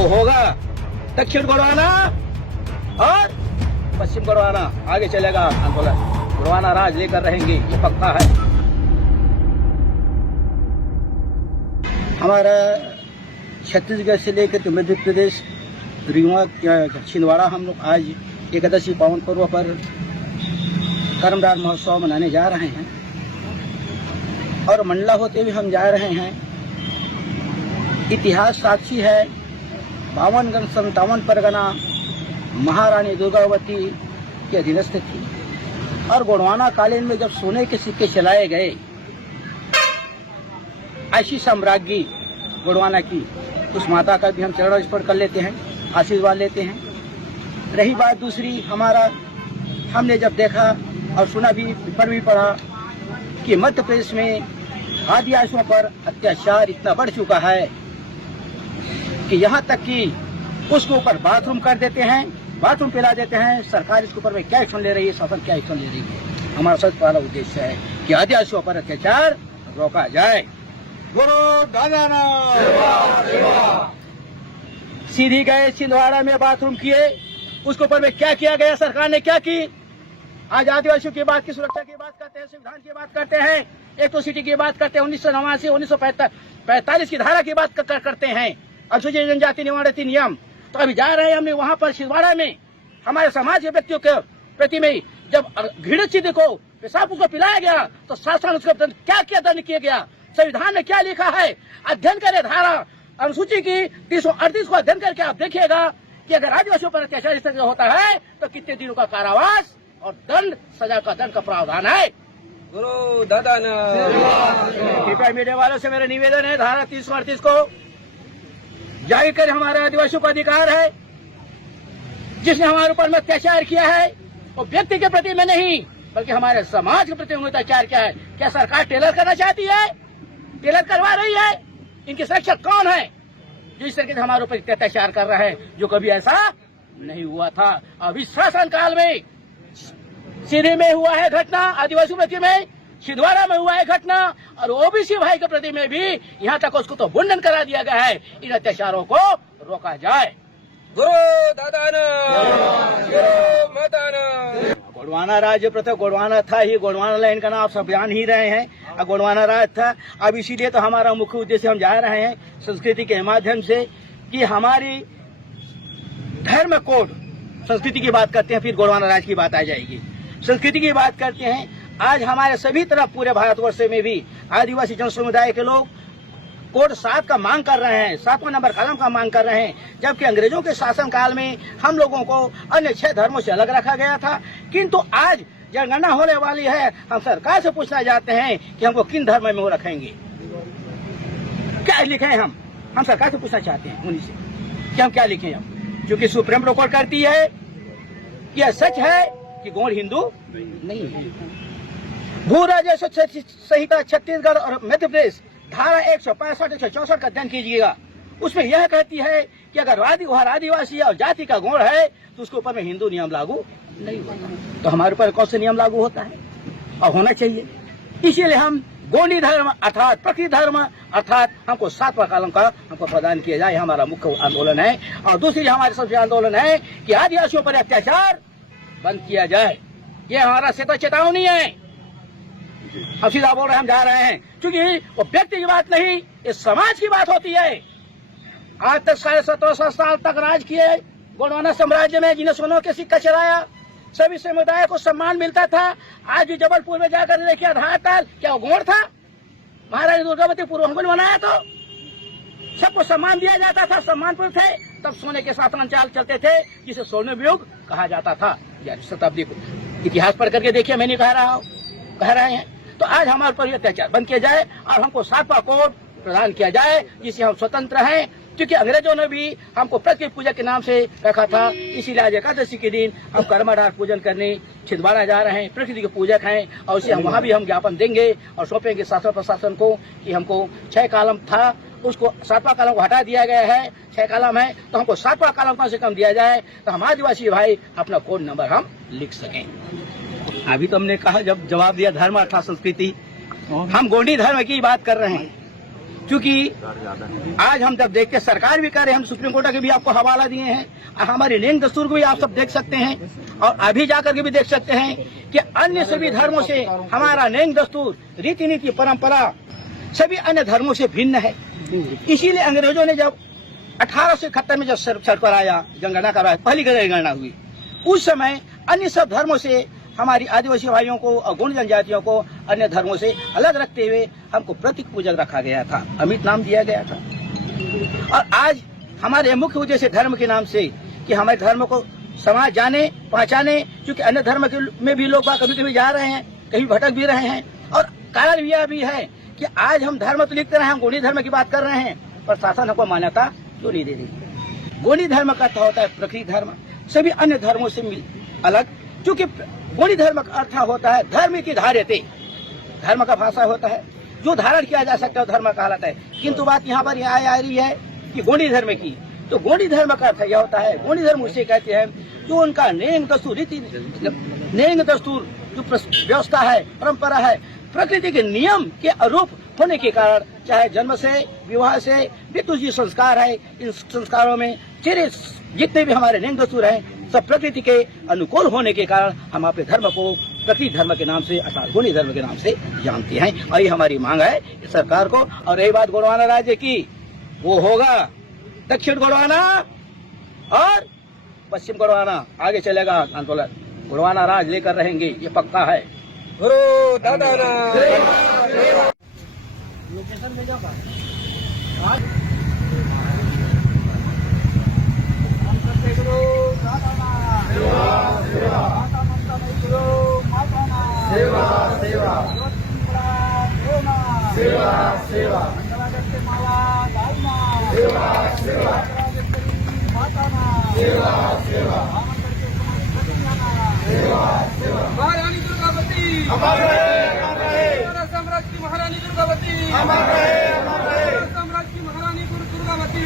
वो होगा दक्षिण गोंडवाना और पश्चिम गोंडवाना। आगे चलेगा आंदोलन, गोंडवाना राज लेकर रहेंगे, ये पक्का है। हमारा छत्तीसगढ़ से लेकर के मध्य प्रदेश रीवा छिंदवाड़ा हम लोग आज एकादशी पावन पर्व पर कर्मदार महोत्सव मनाने जा रहे हैं और मंडला होते हुए हम जा रहे हैं। इतिहास साक्षी है, 52 परगना महारानी दुर्गावती के अधीनस्थ थी और गोंडवाना कालीन में जब सोने के सिक्के चलाए गए, ऐसी साम्राज्ञी गोंडवाना की, उस माता का भी हम चरण स्पर्श कर लेते हैं, आशीर्वाद लेते हैं। रही बात दूसरी, हमने जब देखा और सुना भी, पेपर भी पढ़ा कि मध्य प्रदेश में आदिवासियों पर अत्याचार इतना बढ़ चुका है कि यहाँ तक कि उसके ऊपर बाथरूम कर देते हैं, बाथरूम पिला देते हैं। सरकार इसके ऊपर में क्या एक्शन ले रही है, शासन क्या एक्शन ले रही है? हमारा सबसे पहला उद्देश्य है कि आदिवासियों पर अत्याचार रोका जाए। बोलो दादा सीधी गए, छिंदवाड़ा में बाथरूम किए, उसके ऊपर में क्या किया गया, सरकार ने क्या की? आज आदिवासियों की बात की, सुरक्षा की बात करते हैं, संविधान की बात करते हैं, एट्रोसिटी की बात करते हैं, 1989 1945 की धारा की बात करते हैं, अनुसूचित जनजाति निवारण नियम। तो अभी जा रहे हैं हमने वहां पर छिंदवाड़ा में हमारे समाज के व्यक्तियों के प्रति में जब घृणित चीज को पेशाब उसको पिलाया गया तो शासन उसका क्या क्या दंड किया गया, संविधान में क्या लिखा है? अध्ययन करें धारा अनुसूची की 338 को अध्ययन करके आप देखिएगा कि अगर आदिवासियों पर अत्याचार इस तरह से होता है तो कितने दिनों का कारावास और दंड, सजा का दंड का प्रावधान है। गुरु दादा कृपया मीडिया वालों से मेरा निवेदन है, धारा 338 को जारी कर। हमारे आदिवासियों का अधिकार है। जिसने हमारे ऊपर में अत्याचार किया है वो व्यक्ति के प्रति में नहीं बल्कि हमारे समाज के प्रति उन्होंने अत्याचार किया है। क्या सरकार टेलर करना चाहती है? टेलर करवा रही है? इनके संरक्षक कौन है जो इस तरीके से हमारे ऊपर अत्याचार कर रहा है, जो कभी ऐसा नहीं हुआ था? अभी शासन काल में सीधी में हुआ है घटना, आदिवासी प्रति में छिंदवाड़ा में हुआ है घटना, और ओबीसी भाई के प्रति में भी यहाँ तक उसको तो मुंडन करा दिया गया है। इन अत्याचारों को रोका जाए। गुरु दादा गोंडवाना राज्य प्रथम गोंडवाना था ही, गोंडवाना लाइन का नाम आप सब जान ही रहे हैं। गोंडवाना राज था। अब इसीलिए तो हमारा मुख्य उद्देश्य हम जा रहे हैं संस्कृति के माध्यम से कि हमारी धर्म कोड, संस्कृति की बात करते हैं, फिर गोंडवाना राज की बात आ जाएगी। संस्कृति की बात करते हैं। आज हमारे सभी तरफ पूरे भारतवर्ष में भी आदिवासी जन समुदाय के लोग कोड 7 का मांग कर रहे हैं, 7वां नंबर कलम का मांग कर रहे हैं, जबकि अंग्रेजों के शासन काल में हम लोगों को अन्य 6 धर्मों से अलग रखा गया था। किंतु आज जनगणना होने वाली है, हम सरकार से पूछना चाहते हैं कि हमको किन धर्म में वो रखेंगे, क्या लिखें? हम सरकार से पूछना चाहते हैं उन्हीं से कि हम क्या लिखें। हम क्योंकि सुप्रीम कोर्ट करती है कि यह सच है कि गौड़ हिंदू नहीं है। भू राजस्व संहिता छत्तीसगढ़ और मध्य प्रदेश धारा 165 164 का अध्ययन कीजिएगा। उसमें यह कहती है कि अगर आदिवासी और जाति का गौड़ है तो उसके ऊपर में हिंदू नियम लागू नहीं होता। तो हमारे ऊपर कौन से नियम लागू होता है और होना चाहिए? इसीलिए हम गोंडी धर्म अर्थात प्रकृति धर्म अर्थात हमको 7वां कलम का हमको प्रदान किया जाए, हमारा मुख्य आंदोलन है। और दूसरी हमारे सबसे आंदोलन है कि आदिवासियों पर अत्याचार बंद किया जाए। ये हमारा चेतावनी है। हम सीधा बोल रहे हैं, हम जा रहे हैं, क्योंकि वो व्यक्ति की बात नहीं, इस समाज की बात होती है। आज तक 1750 साल तक राज किए गोंडवाना साम्राज्य में, जिन्हें सोनों के सिक्का चलाया, सभी समुदाय को सम्मान मिलता था। आज भी जबलपुर में जाकर देखिए आधार ताल, क्या वो गौड़ था? महारानी दुर्गावती पूर्वांचल बनाया तो सबको सम्मान दिया जाता था, सम्मानपुर थे। तब सोने के शासन चलते थे जिसे स्वर्ण युग कहा जाता था। शताब्दी को इतिहास पढ़ करके देखिए, मैं नहीं कह रहे हैं। तो आज हमारे पर अत्याचार बंद किया जाए और हमको 7वां कोड प्रदान किया जाए जिससे हम स्वतंत्र हैं। क्योंकि अंग्रेजों ने भी हमको प्रकृति पूजा के नाम से रखा था, इसीलिए आज एकादशी के दिन हम कर्मधार पूजन करने छिंदवाड़ा जा रहे हैं। प्रकृति के पूजक हैं और उसे हम वहाँ भी हम ज्ञापन देंगे और सौंपेंगे शासन प्रशासन को कि हमको 6 कॉलम था, उसको 7वां कॉलम को हटा दिया गया है। 6 कॉलम है तो हमको 7वां कॉलम कम से कम दिया जाए तो हम आदिवासी भाई अपना कोड नंबर हम लिख सकें। अभी तो हमने कहा, जब जवाब दिया धर्म अर्थात संस्कृति, हम गोंडी धर्म की बात कर रहे हैं। क्योंकि आज हम जब देखते सरकार भी कर रहे हैं, हम सुप्रीम कोर्ट के भी आपको हवाला दिए हैं, हमारे न्यायिक दस्तूर को भी आप सब देख सकते हैं और अभी जाकर के भी देख सकते हैं कि अन्य सभी धर्मों से हमारा न्यायिक दस्तूर, रीति नीति, परंपरा सभी अन्य धर्मों से भिन्न है। इसीलिए अंग्रेजों ने जब 1871 में जब सरकार आया, जनगणना करवाया, पहली जनगणना हुई, उस समय अन्य सब धर्मों से हमारी आदिवासी भाइयों को और गौड़ जनजातियों को अन्य धर्मों से अलग रखते हुए हमको प्रतीक पूजक रखा गया था, अमित नाम दिया गया था। और आज हमारे मुख्य उद्देश्य धर्म के नाम से कि हमारे धर्म को समाज जाने पहचाने, क्योंकि अन्य धर्म में भी लोग कभी कभी जा रहे हैं, कहीं भटक भी रहे हैं। और कारण यह भी है कि आज हम धर्म तो लिखते रहे, हम गौड़ी धर्म की बात कर रहे हैं, पर शासन हमको मान्यता क्यों नहीं दे रही। गौड़ी धर्म का अर्थ होता है प्रकृति धर्म, सभी अन्य धर्मों से अलग, क्योंकि गौड़ी धर्म का अर्थ होता है धर्म की धार्यते, धर्म का भाषा होता है जो धारण किया जा सकता है धर्म कहलाता है। किंतु बात यहाँ पर आ रही है कि गौड़ी धर्म की, तो गौड़ी धर्म का अर्थ यह होता है, गौड़ी धर्म उसे कहते हैं जो उनका न्यायिक दस्तूर, न्यायिक दस्तूर जो व्यवस्था है, परंपरा है, प्रकृति के नियम के अनुरूप होने के कारण, चाहे जन्म से, विवाह से, मृत्यु जी संस्कार है, इन संस्कारों में जितने भी हमारे न्यायिक दस्तूर हैं सब प्रकृति के अनुकूल होने के कारण हम अपने धर्म को प्रकृति धर्म के नाम से अर्थात गौड़ी धर्म के नाम से जानते हैं। और ये हमारी मांग है सरकार को। और रही बात गोंडवाना राज्य की, वो होगा दक्षिण गोंडवाना और पश्चिम गोंडवाना, आगे चलेगा आंदोलन, गोंडवाना राज लेकर रहेंगे, ये पक्का है। गुरु दादा लोकेशन भेजा सेवा सेवा सेवा सेवा सेवा सेवा सेवा सेवा महारानी दुर्गावती साम्राज्य की महारानी दुर्गावती साम्राज्य की महारानी दुर्गावती